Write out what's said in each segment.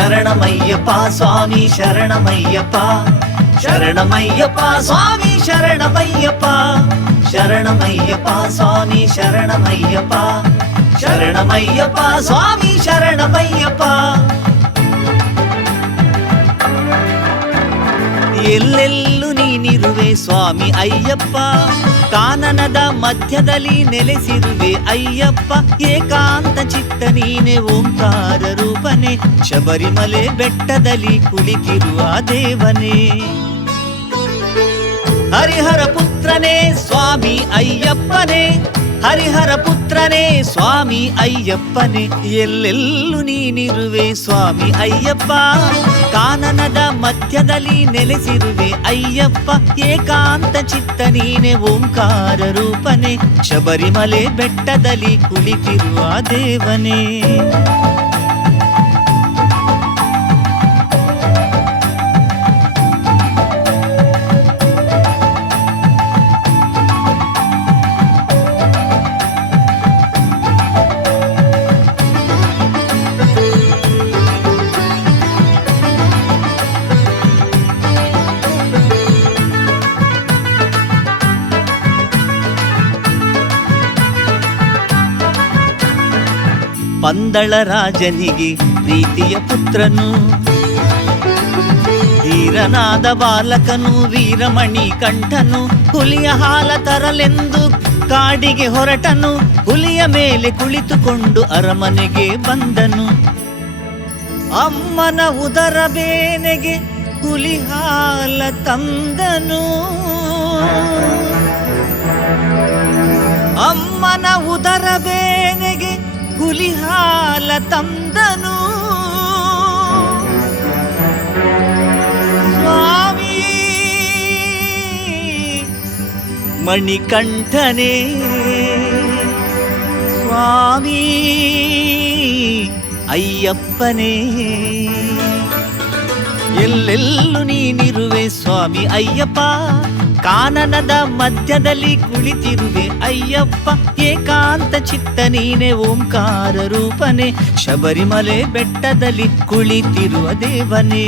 ಶರಣಮಯ್ಯಪ್ಪ ಸ್ವಾಮಿ ಶರಣಮಯ್ಯಪ್ಪ ಶರಣಮಯ್ಯಪ್ಪ ಸ್ವಾಮಿ ಶರಣಮಯ್ಯಪ್ಪ ಶರಣಮಯ್ಯಪ್ಪ ಸ್ವಾಮಿ ಶರಣಮಯ್ಯಪ್ಪ ಶರಣಮಯ್ಯಪ್ಪ ಸ್ವಾಮಿ ಶರಣಮಯ್ಯಪ್ಪ. ಎಲ್ಲೆಲ್ಲೂ ನೀನಿರುವೆ ಸ್ವಾಮಿ ಅಯ್ಯಪ್ಪ, ಕಾನನದ ಮಧ್ಯದಲ್ಲಿ ನೆಲೆಸಿರುವೆ ಅಯ್ಯಪ್ಪ. ಏಕಾಂತ ಚಿತ್ತ ನೀನೆ ಓಂಕಾರ ರೂಪನೆ, ಶಬರಿಮಲೆ ಬೆಟ್ಟದಲ್ಲಿ ಕುಳಿತಿರುವ ದೇವನೇ. ಹರಿಹರ ಪುತ್ರನೇ ಸ್ವಾಮಿ ಅಯ್ಯಪ್ಪನೇ, ಹರಿಹರ ಪುತ್ರನೇ ಸ್ವಾಮಿ ಅಯ್ಯಪ್ಪನೇ. ಎಲ್ಲೆಲ್ಲೂ ನೀನಿರುವೆ ಸ್ವಾಮಿ ಅಯ್ಯಪ್ಪ, ಕಾನನದ ಮಧ್ಯದಲ್ಲಿ ನೆಲೆಸಿರುವೆ ಅಯ್ಯಪ್ಪ. ಏಕಾಂತ ಚಿತ್ತ ನೀನೆ ಓಂಕಾರ ರೂಪನೆ, ಶಬರಿಮಲೆ ಬೆಟ್ಟದಲ್ಲಿ ಕುಳಿತಿರುವ ದೇವನೇ. ಪಂದಳ ರಾಜನಿಗೆ ಪ್ರೀತಿಯ ಪುತ್ರನು, ಧೀರನಾದ ಬಾಲಕನು ವೀರಮಣಿ ಕಂಠನು. ಹುಲಿಯ ಹಾಲ ತರಲೆಂದು ಕಾಡಿಗೆ ಹೊರಟನು, ಹುಲಿಯ ಮೇಲೆ ಕುಳಿತುಕೊಂಡು ಅರಮನೆಗೆ ಬಂದನು. ಅಮ್ಮನ ಉದರ ಬೇನೆಗೆ ಹುಲಿ ಹಾಲ ತಂದನು, ಅಮ್ಮನ ಉದರ ಬೇನೆಗೆ ಹುಲಿ ಹಾಲ ತಂದನು. ಸ್ವಾಮಿ ಮಣಿಕಂಠನೇ, ಸ್ವಾಮಿ ಅಯ್ಯಪ್ಪನೇ. ಎಲ್ಲೆಲ್ಲೂ ನೀನಿರುವೆ ಸ್ವಾಮಿ ಅಯ್ಯಪ್ಪ, ಕಾನನದ ಮಧ್ಯದಲ್ಲಿ ಕುಳಿತಿರುವೆ ಅಯ್ಯಪ್ಪ. ಏಕಾಂತ ಚಿತ್ತ ನೀನೆ ಓಂಕಾರ ರೂಪನೆ, ಶಬರಿಮಲೆ ಬೆಟ್ಟದಲ್ಲಿ ಕುಳಿತಿರುವ ದೇವನೇ.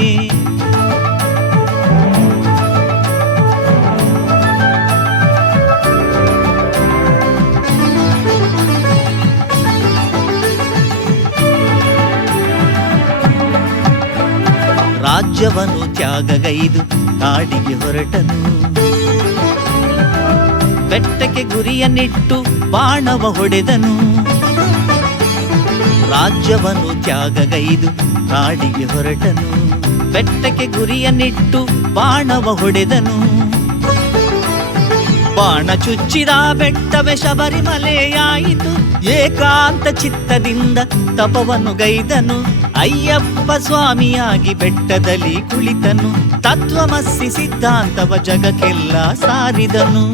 ರಾಜ್ಯವನ್ನು ತ್ಯಾಗಗೈದು ಕಾಡಿಗೆ ಹೊರಟನು, ಬೆಟ್ಟಕ್ಕೆ ಗುರಿಯನ್ನಿಟ್ಟು ಬಾಣವ ಹೊಡೆದನು. ರಾಜ್ಯವನ್ನು ತ್ಯಾಗಗೈದು ಕಾಡಿಗೆ ಹೊರಟನು, ಬೆಟ್ಟಕ್ಕೆ ಗುರಿಯನ್ನಿಟ್ಟು ಬಾಣವ ಹೊಡೆದನು. ಬಾಣ ಚುಚ್ಚಿದ ಬೆಟ್ಟವೇ ಶಬರಿಮಲೆಯಾಯಿತು, ಏಕಾಂತ ಚಿತ್ತದಿಂದ ತಪವನ್ನು ಗೈದನು. ಅಯ್ಯಪ್ಪ ಸ್ವಾಮಿಯಾಗಿ ಬೆಟ್ಟದಲ್ಲಿ ಕುಳಿತನು, ತತ್ವಮಸಿ ಸಿದ್ಧಾಂತವ ಜಗಕ್ಕೆಲ್ಲ ಸಾರಿದನು.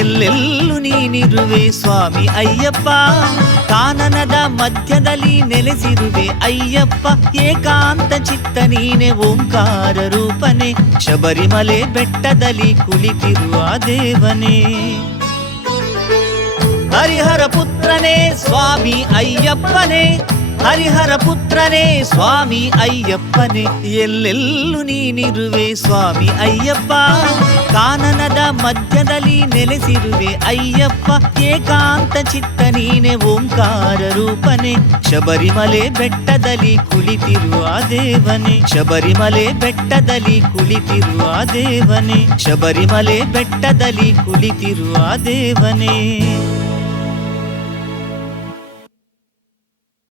ಎಲ್ಲೆಲ್ಲೂ ನೀನಿರುವೆ ಸ್ವಾಮಿ ಅಯ್ಯಪ್ಪ, ಕಾನನದ ಮಧ್ಯದಲ್ಲಿ ನೆಲೆಸಿರುವೆ ಅಯ್ಯಪ್ಪ. ಏಕಾಂತ ಚಿತ್ತ ನೀನೆ ಓಂಕಾರ ರೂಪನೆ, ಶಬರಿಮಲೆ ಬೆಟ್ಟದಲ್ಲಿ ಕುಳಿತಿರುವ ದೇವನೇ. ಹರಿಹರ ಪುತ್ರನೇ ಸ್ವಾಮಿ ಅಯ್ಯಪ್ಪನೇ, ಹರಿಹರ ಪುತ್ರನೇ ಸ್ವಾಮಿ ಅಯ್ಯಪ್ಪನೇ. ಎಲ್ಲೆಲ್ಲೂ ನೀನಿರುವೆ ಸ್ವಾಮಿ ಅಯ್ಯಪ್ಪ, ಕಾನನದ ಮಧ್ಯದಲ್ಲಿ ನೆಲೆಸಿರುವೆ ಅಯ್ಯಪ್ಪ. ಏಕಾಂತ ಚಿತ್ತ ನೀನೆ ಓಂಕಾರ ರೂಪನೆ, ಶಬರಿಮಲೆ ಬೆಟ್ಟದಲ್ಲಿ ಕುಳಿತಿರುವ ದೇವನೇ. ಶಬರಿಮಲೆ ಬೆಟ್ಟದಲ್ಲಿ ಕುಳಿತಿರುವ ದೇವನೇ, ಶಬರಿಮಲೆ ಬೆಟ್ಟದಲ್ಲಿ ಕುಳಿತಿರುವ ದೇವನೇ.